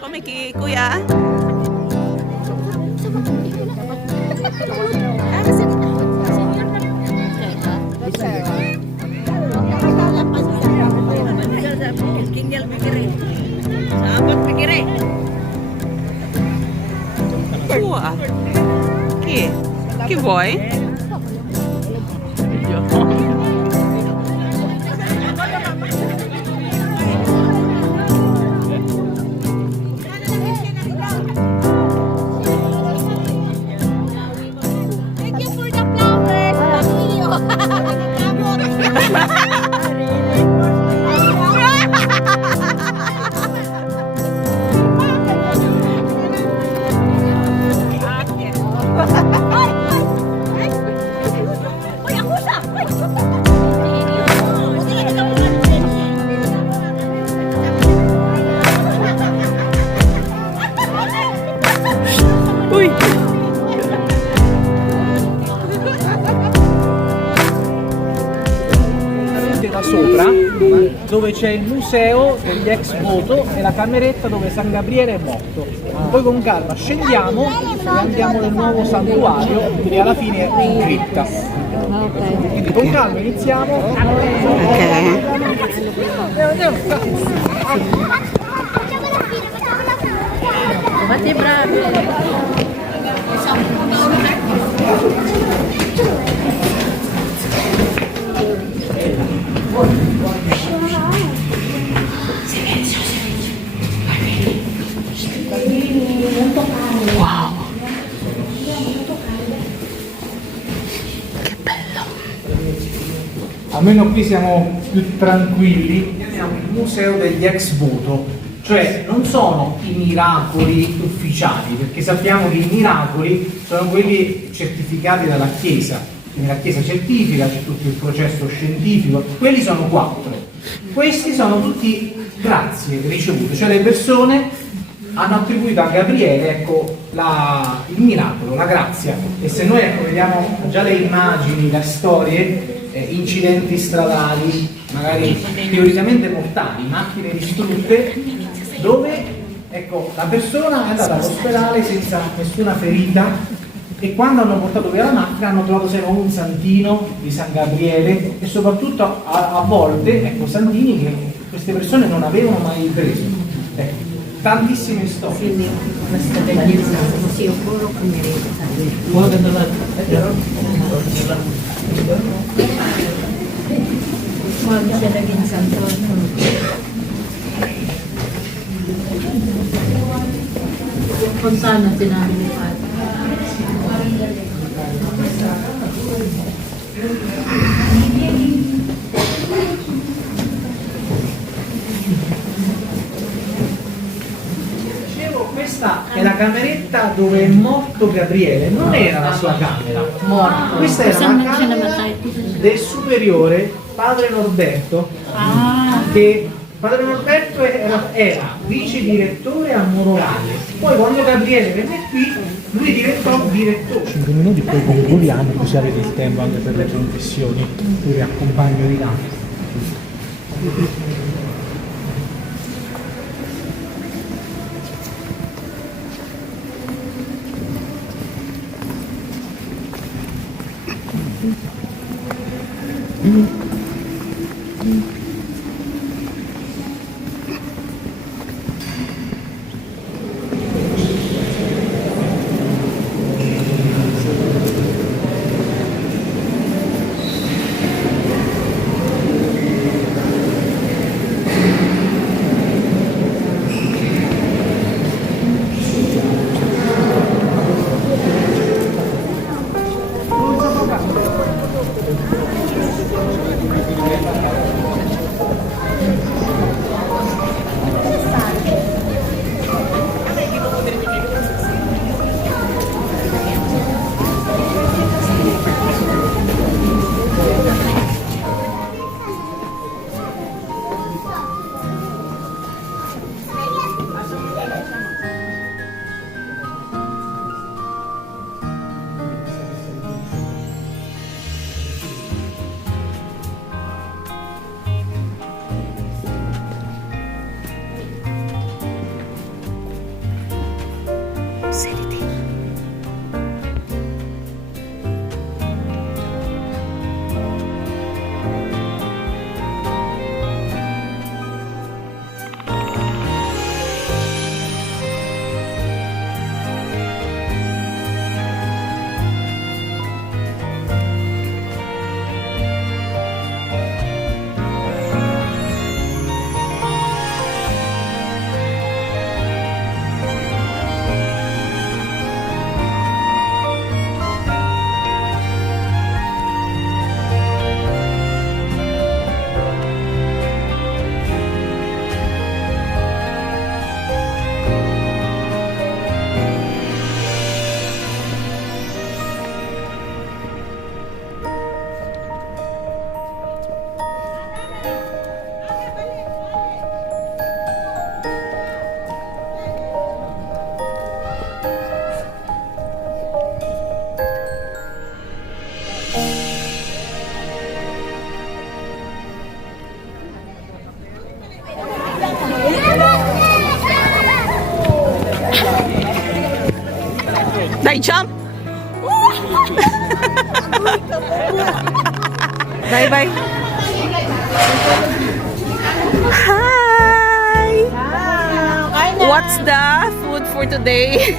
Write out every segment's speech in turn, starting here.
Come ki, kuya? Kuha. Chi? Chi vuoi? Thank you for the flowers. Uy! Da sopra dove c'è il museo degli ex voto e la cameretta dove San Gabriele è morto. Poi con calma scendiamo e andiamo nel nuovo santuario che alla fine è in cripta. Quindi con calma iniziamo. Ok. Fate bravi. Wow! Che bello! Almeno qui siamo più tranquilli. Andiamo al museo degli ex voto, cioè non sono i miracoli ufficiali, perché sappiamo che i miracoli sono quelli certificati dalla Chiesa, quindi la Chiesa certifica, c'è tutto il processo scientifico, quelli sono 4. Questi sono tutti grazie ricevute, cioè le persone hanno attribuito a Gabriele, ecco, il miracolo, la grazia. E se noi, ecco, vediamo già le immagini, le storie, incidenti stradali, magari teoricamente mortali, macchine distrutte, dove, ecco, la persona è andata all'ospedale senza nessuna ferita e quando hanno portato via la macchina hanno trovato se non un santino di San Gabriele e soprattutto a volte, ecco, santini che queste persone non avevano mai preso. Ecco, tantissime storie. Fontana sinabi ni Pat. Questa è la cameretta dove è morto Gabriele, non era la sua camera. Morto. Questa era la camera del superiore padre Norberto, che padre Norberto era vice direttore a Morovanne. Poi quando Gabriele venne qui, lui diventò direttore. 5 minuti poi concludiamo, così avete il tempo anche per le confessioni, pure accompagno di là. I jump. Bye bye. Hi. What's the food for today?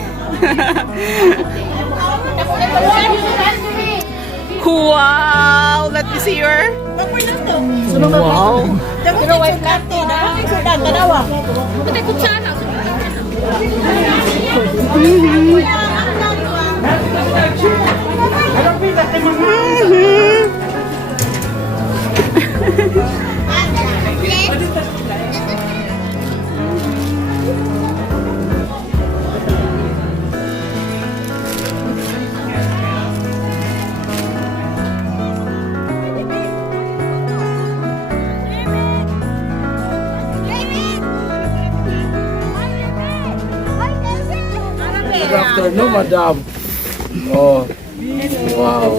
Wow! Let me see your. Wow. Good afternoon, madam. Oh, wow.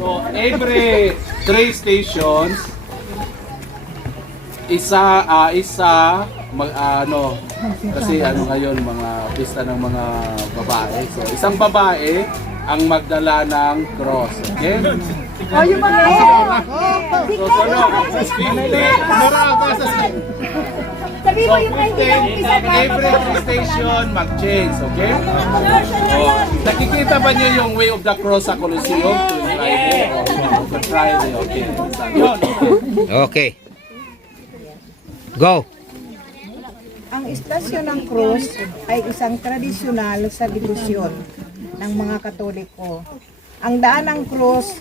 So, every 3 stations, kasi ngayon, mga pista ng mga babae. So, isang babae ang magdala ng cross. Okay? So, Sabi So, ko yung kay 15, every 3 station, mag-change, okay? So, nakikita ba niyo yung way of the cross sa Colosseum? To try it, okay? Yun, Okay. Go. Ang istasyon ng krus ay isang tradisyonal sa debosyon ng mga Katoliko. Ang daan ng krus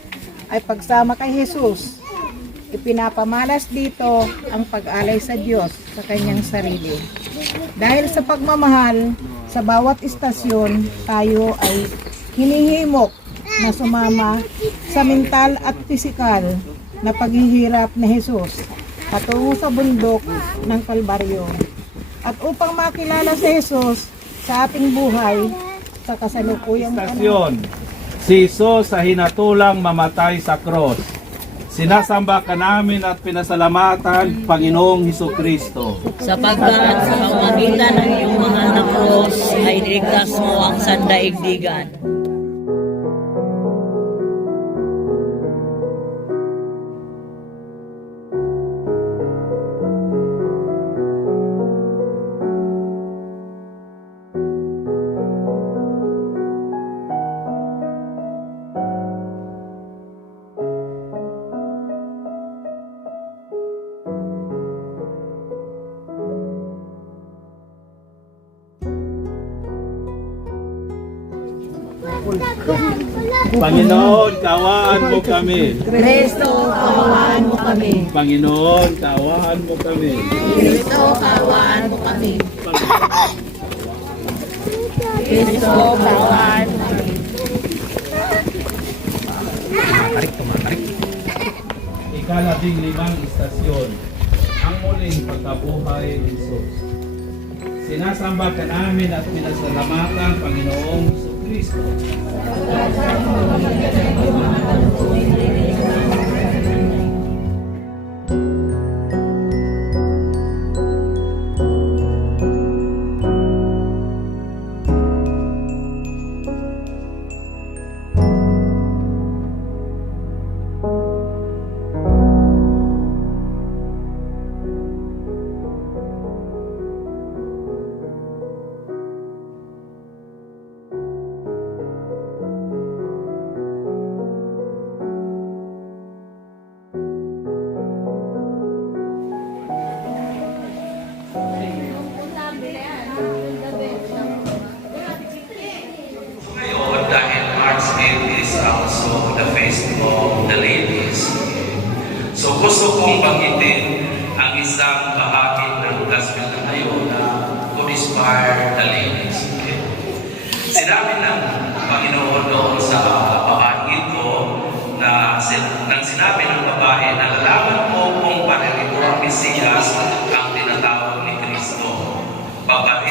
ay pagsama kay Jesus. Ipinapamalas dito ang pag-alay sa Diyos sa kanyang sarili. Dahil sa pagmamahal, sa bawat istasyon, tayo ay hinihimok na sumama sa mental at pisikal na paghihirap ni Jesus patungo sa bundok ng Kalbaryo. At upang makilala si Jesus sa ating buhay sa kasalukuyang stasyon. Si Jesus sa hinatulang mamatay sa cross. Sinasamba ka namin at pinasalamatan, Panginoong Hesukristo. Sapagkat sa pamamagitan ng iyong mahal na cross ay niligtas mo ang sandaigdigan. Panginoon, kawaan mo kami. Kristo, kawaan mo kami. Panginoon, kawaan mo kami. Kristo, kawaan mo kami. Kristo, kawaan mo kami. Ika-15 istasyon, ang muling pagkabuhay ni Jesus. Sinasamba ka namin at pinasalamatan, Panginoong Hesukristo. Ngayon, dahil March 8 is also the feast of the ladies. So gusto kong banggitin ang isang bahagi ng gospel na ngayon na could inspire the ladies. Okay? Sinabi ng Panginoon doon sa babae ito na nang sinabi ng babae na lalaman mo kung paririto ang Mesiyas ang tinatawag ni Kristo. Babae